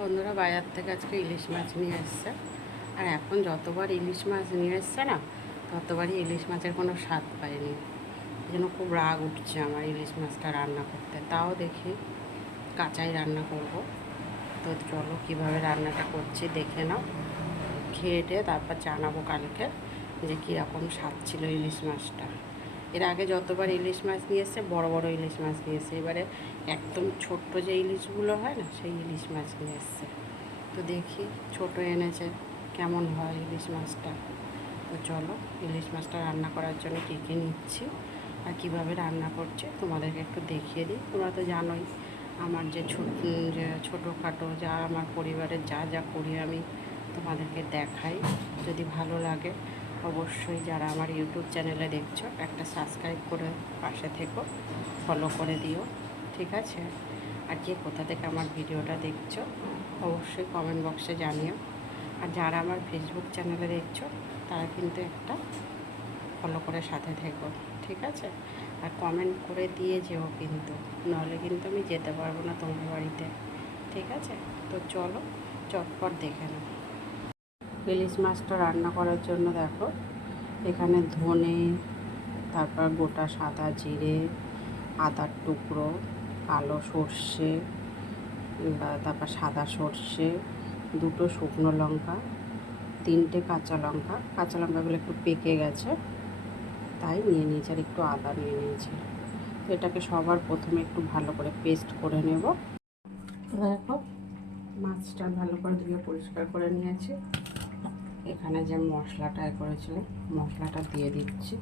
বন্ধুরা বাজার থেকে আজকে ইলিশ মাছ নিয়ে এসছে, আর এখন যতবার ইলিশ মাছ নিয়ে এসছে না ততবারই ইলিশ মাছের কোনো স্বাদ পাইনি। যেন খুব রাগ উঠছে আমার ইলিশ মাছটা রান্না করতে। তাও দেখি কাঁচাই রান্না করব। তো চলো কীভাবে রান্নাটা করছি দেখে নাও, খেয়ে টেয়ে তারপর জানাবো কালকে যে কীরকম স্বাদ ছিল ইলিশ মাছটা। এর আগে যতবার ইলিশ মাছ নিয়ে এসছে বড় বড় ইলিশ মাছ নিয়ে এসছে, এবারে একদম ছোট্ট যে ইলিশগুলো হয় না সেই ইলিশ মাছ নিয়ে এসছে। তো দেখি ছোট এনেছে কেমন হয় ইলিশ মাছটা। তো চলো ইলিশ মাছটা রান্না করার জন্য কী কী নিচ্ছি আর কীভাবে রান্না করছে তোমাদেরকে একটু দেখিয়ে দিই। তোমরা তো জানোই আমার যে ছোটোখাটো যা আমার পরিবারের যা যা করি আমি তোমাদেরকে দেখাই। যদি ভালো লাগে অবশ্যই যারা আমার ইউটিউব চ্যানেলে দেখছো একটা সাবস্ক্রাইব করে পাশে থেকো, ফলো করে দিও, ঠিক আছে? আর কে কোথা থেকে আমার ভিডিওটা দেখছো অবশ্যই কমেন্ট বক্সে জানিও। আর যারা আমার ফেসবুক চ্যানেলে দেখছো তারা কিন্তু একটা ফলো করে সাথে থেকো, ঠিক আছে? আর কমেন্ট করে দিয়ে যেও কিন্তু, নাহলে কিন্তু আমি যেতে পারবো না তোমার বাড়িতে, ঠিক আছে? তো চলো চটপট দেখে নাও। ইলিশ মাছটা রান্না করার জন্য দেখো এখানে ধনে, তারপর গোটা সাদা জিরে, আদার টুকরো, কালো সর্ষে, তারপর সাদা সর্ষে, দুটো শুকনো লঙ্কা, তিনটে কাঁচা লঙ্কা। কাঁচা লঙ্কাগুলো একটু পেকে গেছে তাই নিয়ে নিয়েছি, আর একটু আদা নিয়ে নিয়েছি। তো এটাকে সবার প্রথমে একটু ভালো করে পেস্ট করে নেব। দেখো মাছটা ভালো করে ধুয়ে পরিষ্কার করে নিয়েছি। এখানে যে মশলাটা করেছিলাম মশলাটা দিয়ে দিচ্ছি।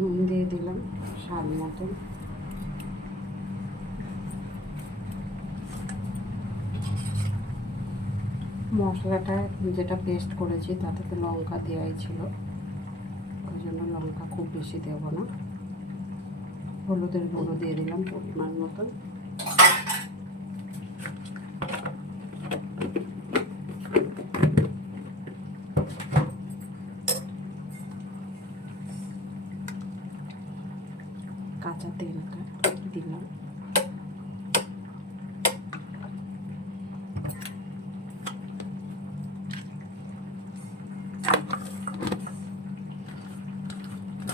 নুন দিয়ে দিলাম স্বাদ মতন। মশলাটা যেটা পেস্ট করেছি তাতে তো লঙ্কা দেওয়াই ছিল, ওই জন্য লঙ্কা খুব বেশি দেব না। হলুদের গুঁড়ো দিয়ে দিলাম পরিমাণ মতন। কাঁচা তেলটা দিলাম।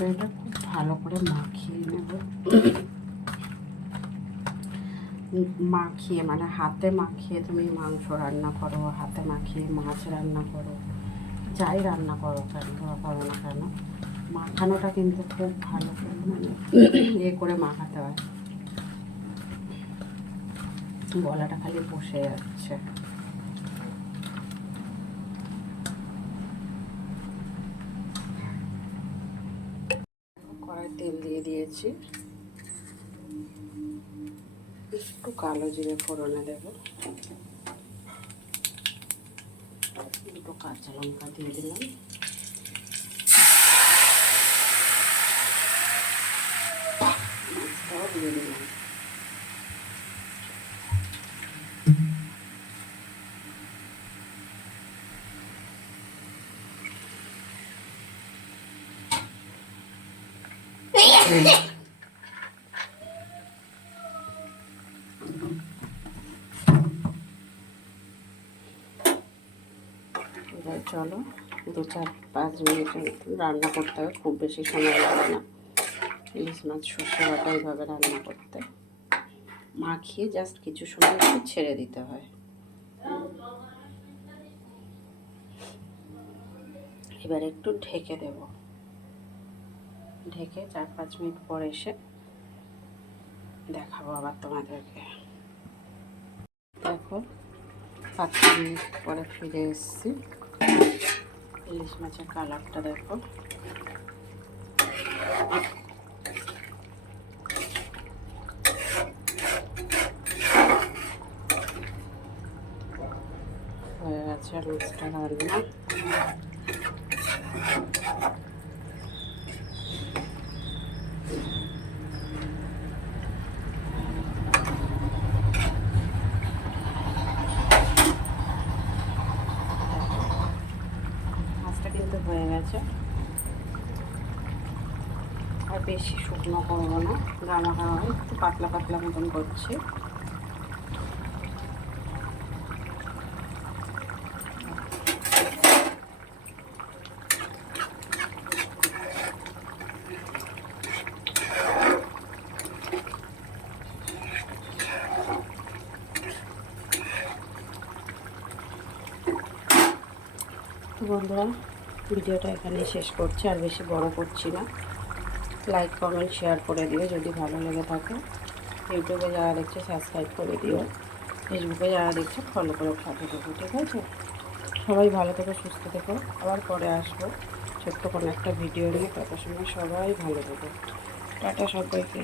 এটা খুব ভালো করে মাখিয়ে নেব। মাখিয়ে মানে হাতে মাখিয়ে তুমি মাংস রান্না করো, হাতে মাখিয়ে মাছ রান্না করো, যাই রান্না করো না কেন মাখানোটা কিন্তু খুব ভালো করে মানে করে মাখাতে হয়। গলাটা খালি বসে যাচ্ছে। কড়াই তেল দিয়ে দিয়েছি, একটু কালো জিরে ফোড়নে দেবো, দুটো কাঁচা লঙ্কা দিয়ে দিলাম, মাছটাও দিয়ে দিলাম। এবার চলো 2-4-5 মিনিট রান্না করতে হবে, খুব বেশি সময় লাগে না ইলিশ মাছ সর্ষে বাটা এইভাবে রান্না করতে। মাখিয়ে জাস্ট কিছু সময় একটু ছেড়ে দিতে হয়। এবার একটু ঢেকে দেব, ঢেকে 4-5 মিনিট পর এসে দেখাবো আবার তোমাদেরকে। দেখো 5 মিনিট পরে ফিরে এসেছি। ইলিশ মাছের কালারটা দেখো। হয়ে গেছে, আর মাছটা রান্না। মাছটা কিন্তু হয়ে গেছে, আর বেশি শুকনো করবো না, গামা গামা একটু পাতলা পাতলা মতন করছি। বন্ধুরা, ভিডিওটা এখানে শেষ করছি, আর বেশি বড় করছি না। লাইক কমেন্ট শেয়ার করে দিও যদি ভালো লেগে থাকে। ইউটিউবে যারা দেখছে সাবস্ক্রাইব করে দিও, ফেসবুকে যারা দেখছে ফলো করে সাথে থেকো, ঠিক আছে? সবাই ভালো থেকো, সুস্থ থেকো। আবার পরে আসবো ছোট্ট কোনো একটা ভিডিও নিয়ে। তত সময় সবাই ভালো থেকো। টাটা সবাইকে।